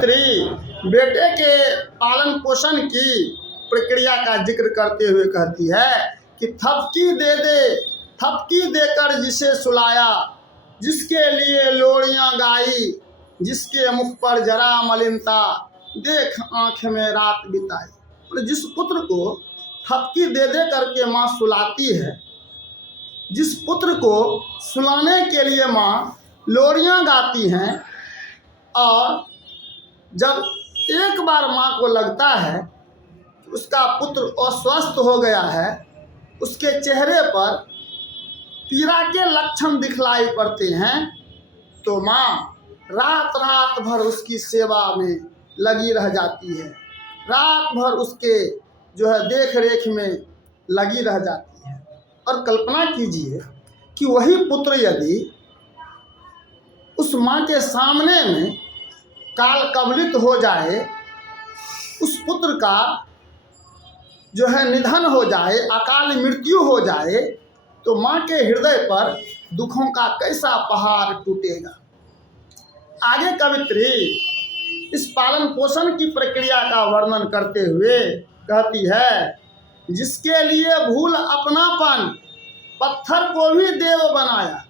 कवित्री बेटे के पालन पोषण की प्रक्रिया का जिक्र करते हुए कहती है कि थपकी देकर जिसे सुलाया, जिसके लिए लोरियां गाई, जिसके मुख पर जरा मलिनता, देख आंख में रात बिताई। तो जिस पुत्र को थपकी दे दे करके माँ सुलाती है, जिस पुत्र को सुलाने के लिए माँ लोरियां गाती हैं, और जब एक बार माँ को लगता है कि उसका पुत्र अस्वस्थ हो गया है, उसके चेहरे पर पीड़ा के लक्षण दिखलाई पड़ते हैं, तो माँ रात भर उसकी सेवा में लगी रह जाती है, रात भर उसके देख रेख में लगी रह जाती है। और कल्पना कीजिए कि वही पुत्र यदि उस माँ के सामने में काल कवलित हो जाए, उस पुत्र का निधन हो जाए, अकाल मृत्यु हो जाए, तो माँ के हृदय पर दुखों का कैसा पहाड़ टूटेगा। आगे कवित्री इस पालन पोषण की प्रक्रिया का वर्णन करते हुए कहती है, जिसके लिए भूल अपनापन पत्थर को भी देव बनाया,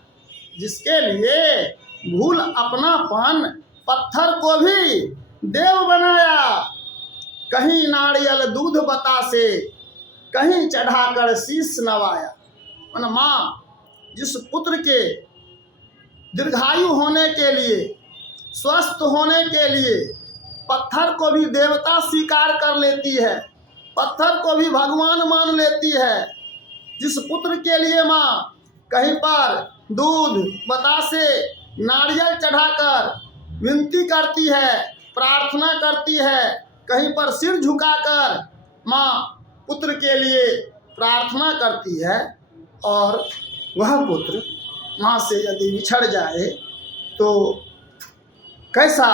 जिसके लिए भूल अपनापन पत्थर को भी देव बनाया, कहीं नारियल दूध बतासे, कहीं चढ़ाकर शीश नवाया। माँ जिस पुत्र के दीर्घायु होने के लिए, स्वस्थ होने के लिए पत्थर को भी देवता स्वीकार कर लेती है, पत्थर को भी भगवान मान लेती है, जिस पुत्र के लिए माँ कहीं पर दूध बतासे नारियल चढ़ाकर विनती करती है, प्रार्थना करती है, कहीं पर सिर झुकाकर माँ पुत्र के लिए प्रार्थना करती है, और वह पुत्र माँ से यदि बिछड़ जाए तो कैसा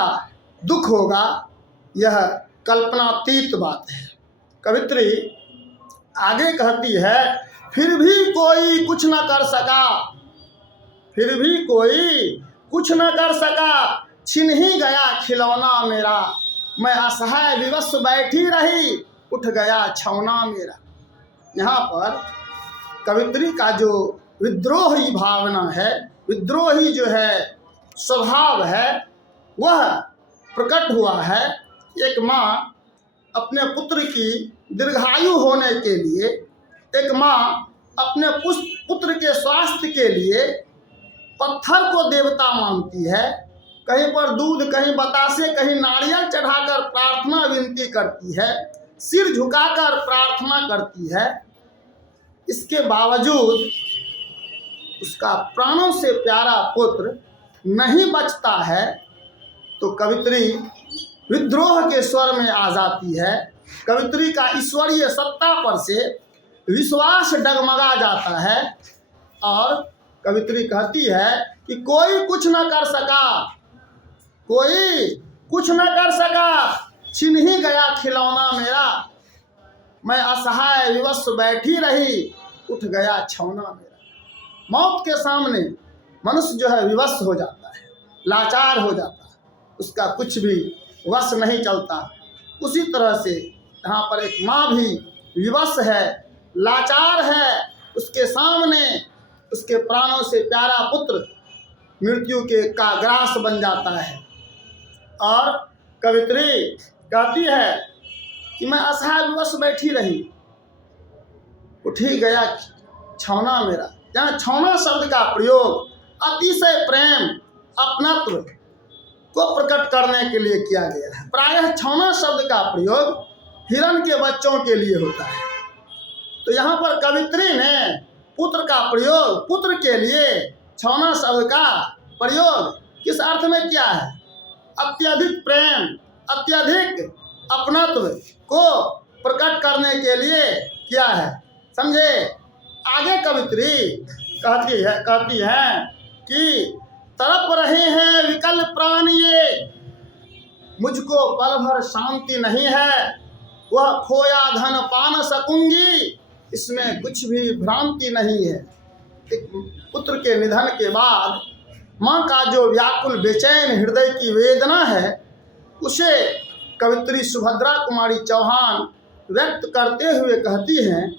दुख होगा, यह कल्पनातीत बात है। कवित्री आगे कहती है, फिर भी कोई कुछ न कर सका, फिर भी कोई कुछ न कर सका, छिन ही गया खिलौना मेरा, मैं असहाय विवश बैठी रही, उठ गया छौना मेरा। यहाँ पर कवित्री का जो विद्रोही भावना है, विद्रोही स्वभाव है, वह प्रकट हुआ है। एक माँ अपने पुत्र की दीर्घायु होने के लिए, एक माँ अपने पुत्र के स्वास्थ्य के लिए पत्थर को देवता मानती है, कहीं पर दूध, कहीं बतासे, कहीं नारियल चढ़ाकर प्रार्थना विनती करती है, सिर झुकाकर प्रार्थना करती है। इसके बावजूद उसका प्राणों से प्यारा पुत्र नहीं बचता है, तो कवित्री विद्रोह के स्वर में आ जाती है। कवित्री का ईश्वरीय सत्ता पर से विश्वास डगमगा जाता है, और कवित्री कहती है कि कोई कुछ न कर सका, कोई कुछ न कर सका, छिन ही गया खिलौना मेरा, मैं असहाय विवश बैठी रही, उठ गया छौना मेरा। मौत के सामने मनुष्य विवश हो जाता है, लाचार हो जाता है, उसका कुछ भी वश नहीं चलता। उसी तरह से यहाँ पर एक माँ भी विवश है, लाचार है, उसके सामने उसके प्राणों से प्यारा पुत्र मृत्यु का ग्रास बन जाता है। और कवित्री कहती है कि मैं असहाय विवश बैठी रही, उठ ही गया छौना मेरा। यहाँ छौना शब्द का प्रयोग अतिशय प्रेम, अपनत्व को प्रकट करने के लिए किया गया है। प्रायः छौना शब्द का प्रयोग हिरण के बच्चों के लिए होता है, तो यहाँ पर कवित्री ने पुत्र का प्रयोग, पुत्र के लिए छौना शब्द का प्रयोग किस अर्थ में किया है? अत्यधिक प्रेम, अत्यधिक अपनत्व को प्रकट करने के लिए किया है, समझे। आगे कवित्री कहती है कि तड़प रहे हैं विकल प्राण ये, मुझको पल भर शांति नहीं है, वह खोया धन पा न सकूंगी, इसमें कुछ भी भ्रांति नहीं है। एक पुत्र के निधन के बाद माँ का जो व्याकुल बेचैन हृदय की वेदना है, उसे कवित्री सुभद्रा कुमारी चौहान व्यक्त करते हुए कहती हैं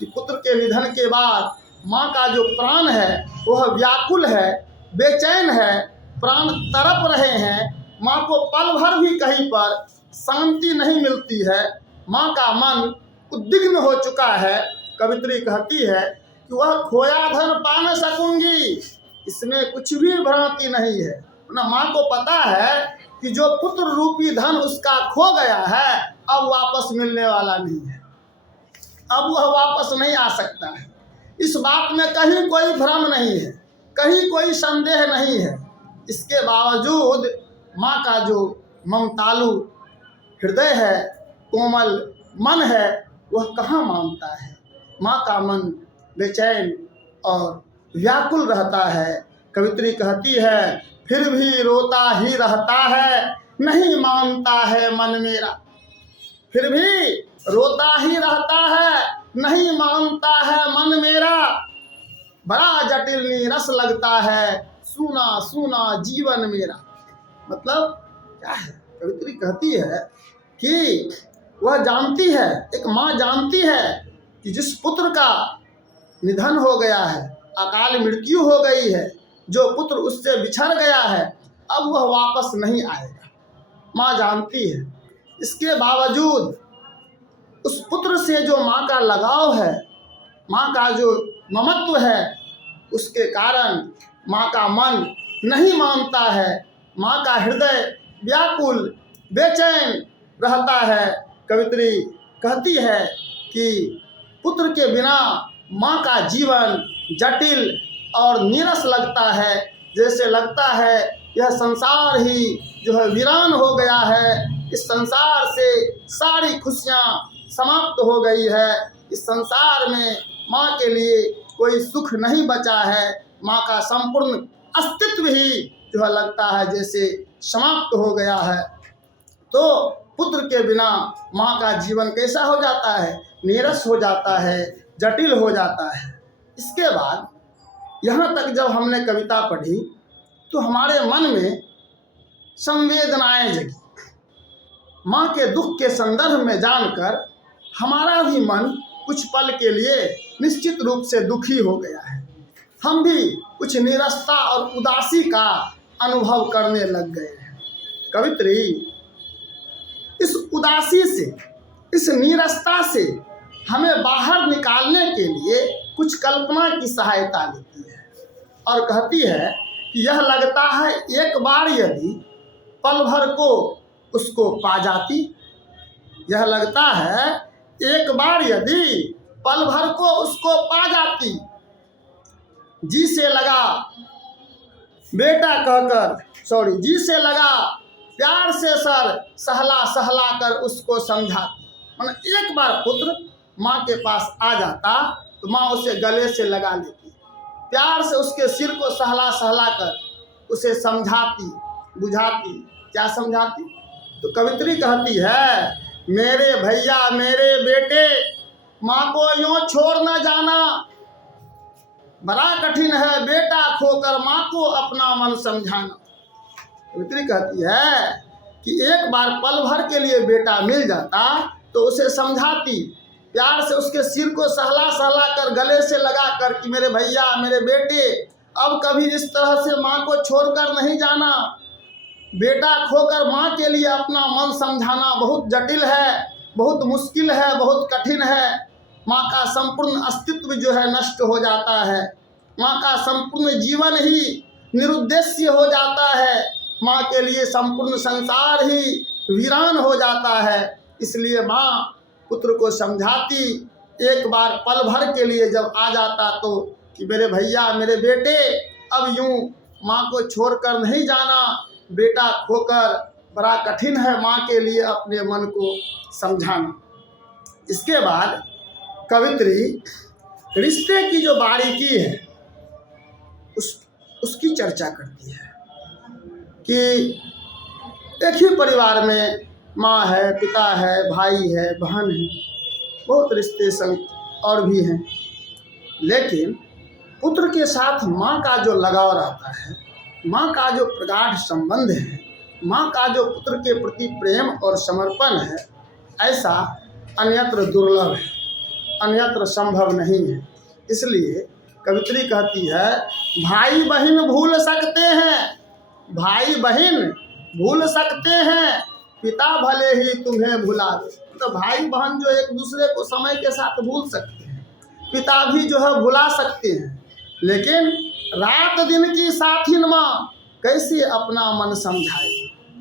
कि पुत्र के निधन के बाद माँ का जो प्राण है वह व्याकुल है, बेचैन है, प्राण तड़प रहे हैं। माँ को पल भर भी कहीं पर शांति नहीं मिलती है। माँ का मन उद्विग्न हो चुका है। कवित्री कहती है कि वह खोया धन पा न सकूंगी, इसमें कुछ भी भ्रांति नहीं है। ना माँ को पता है कि जो पुत्र रूपी धन उसका खो गया है अब वापस मिलने वाला नहीं है, अब वह वापस नहीं आ सकता है। इस बात में कहीं कोई भ्रम नहीं है, कहीं कोई संदेह नहीं है। इसके बावजूद माँ का जो ममतालु हृदय है, कोमल मन है, वह कहाँ मानता है। माँ का मन बेचैन और व्याकुल रहता है। कवित्री कहती है फिर भी रोता ही रहता है, नहीं मानता है मन मेरा। फिर भी रोता ही रहता है, नहीं मानता है मन मेरा। बड़ा जटिल नीरस लगता है, सूना सूना जीवन मेरा। मतलब क्या है, कवित्री कहती है कि वह जानती है, एक माँ जानती है कि जिस पुत्र का निधन हो गया है, अकाल मृत्यु हो गई है, जो पुत्र उससे बिछड़ गया है, अब वह वापस नहीं आएगा। माँ जानती है। इसके बावजूद उस पुत्र से जो माँ का लगाव है, माँ का जो ममत्व है, उसके कारण माँ का मन नहीं मानता है। माँ का हृदय व्याकुल बेचैन रहता है। कवित्री कहती है कि पुत्र के बिना माँ का जीवन जटिल और नीरस लगता है। जैसे लगता है यह संसार ही जो है वीरान हो गया है, इस संसार से सारी खुशियाँ समाप्त हो गई है। इस संसार में माँ के लिए कोई सुख नहीं बचा है। माँ का संपूर्ण अस्तित्व ही जो है लगता है जैसे समाप्त हो गया है। तो पुत्र के बिना माँ का जीवन कैसा हो जाता है, नीरस हो जाता है, जटिल हो जाता है। इसके बाद यहाँ तक जब हमने कविता पढ़ी तो हमारे मन में संवेदनाएं जगी। माँ के दुख के संदर्भ में जानकर हमारा भी मन कुछ पल के लिए निश्चित रूप से दुखी हो गया है। हम भी कुछ निराशा और उदासी का अनुभव करने लग गए हैं। कवित्री इस उदासी से, इस निराशा से हमें बाहर निकालने के लिए कुछ कल्पना की सहायता लेती है और कहती है कि यह लगता है एक बार यदि पल भर को उसको पा जाती, यह लगता है एक बार यदि पल भर को उसको पा जाती, जी से लगा बेटा कहकर, जी से लगा प्यार से सर सहला सहला कर उसको समझाती। मतलब एक बार पुत्र माँ के पास आ जाता तो माँ उसे गले से लगा लेती, प्यार से उसके सिर को सहला सहला कर उसे समझाती, बुझाती। क्या समझाती? तो कवित्री कहती है मेरे भैया मेरे बेटे, माँ को यूँ छोड़ न जाना, बड़ा कठिन है बेटा खोकर माँ को अपना मन समझाना। कवित्री कहती है कि एक बार पल भर के लिए बेटा मिल जाता तो उसे समझाती, प्यार से उसके सिर को सहला सहला कर गले से लगा कर कि मेरे भैया मेरे बेटे, अब कभी इस तरह से माँ को छोड़कर नहीं जाना। बेटा खोकर माँ के लिए अपना मन समझाना बहुत जटिल है, बहुत मुश्किल है, बहुत कठिन है। माँ का संपूर्ण अस्तित्व जो है नष्ट हो जाता है, माँ का संपूर्ण जीवन ही निरुद्देश्य हो जाता है, माँ के लिए संपूर्ण संसार ही वीरान हो जाता है। इसलिए माँ पुत्र को समझाती, एक बार पल भर के लिए जब आ जाता तो कि मेरे भैया मेरे बेटे, अब यूँ माँ को छोड़कर नहीं जाना, बेटा खोकर बड़ा कठिन है माँ के लिए अपने मन को समझाना। इसके बाद कवित्री रिश्ते की जो बारीकी है उसकी चर्चा करती है कि एक ही परिवार में माँ है, पिता है, भाई है, बहन है, बहुत रिश्ते संग और भी हैं, लेकिन पुत्र के साथ माँ का जो लगाव रहता है, माँ का जो प्रगाढ़ संबंध है, माँ का जो पुत्र के प्रति प्रेम और समर्पण है, ऐसा अन्यत्र दुर्लभ है, अन्यत्र संभव नहीं है। इसलिए कवित्री कहती है, भाई बहन भूल सकते हैं, भाई बहन भूल सकते हैं, पिता भले ही तुम्हें भुला दे। तो भाई बहन जो एक दूसरे को समय के साथ भूल सकते हैं, पिता भी जो है भुला सकते हैं, लेकिन रात दिन की साथिन माँ कैसे अपना मन समझाए।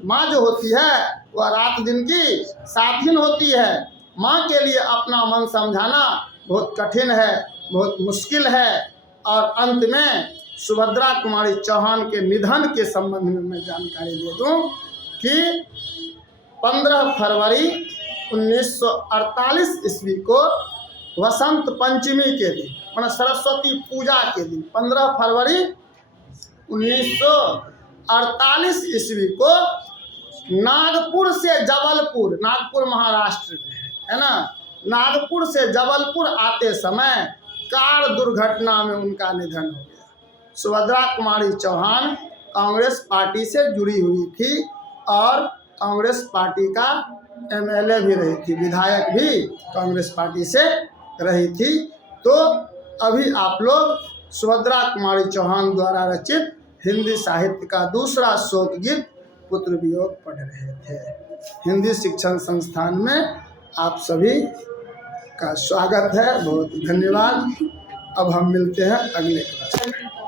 माँ जो होती है वह रात दिन की साथिन होती है। माँ के लिए अपना मन समझाना बहुत कठिन है, बहुत मुश्किल है। और अंत में सुभद्रा कुमारी चौहान के निधन के संबंध में मैं जानकारी दे दूं कि 15 फरवरी 1948 ईस्वी को वसंत पंचमी के दिन, मतलब सरस्वती पूजा के दिन, 15 फरवरी 1948 ईस्वी को नागपुर से जबलपुर, नागपुर महाराष्ट्र में है ना, नागपुर से जबलपुर आते समय कार दुर्घटना में उनका निधन हो गया। सुभद्रा कुमारी चौहान कांग्रेस पार्टी से जुड़ी हुई थी और कांग्रेस पार्टी का एमएलए भी रही थी, विधायक भी कांग्रेस पार्टी से रही थी। तो अभी आप लोग सुभद्रा कुमारी चौहान द्वारा रचित हिंदी साहित्य का दूसरा शोक गीत पुत्र वियोग पढ़ रहे थे। हिंदी शिक्षण संस्थान में आप सभी का स्वागत है, बहुत धन्यवाद। अब हम मिलते हैं अगले क्लास में।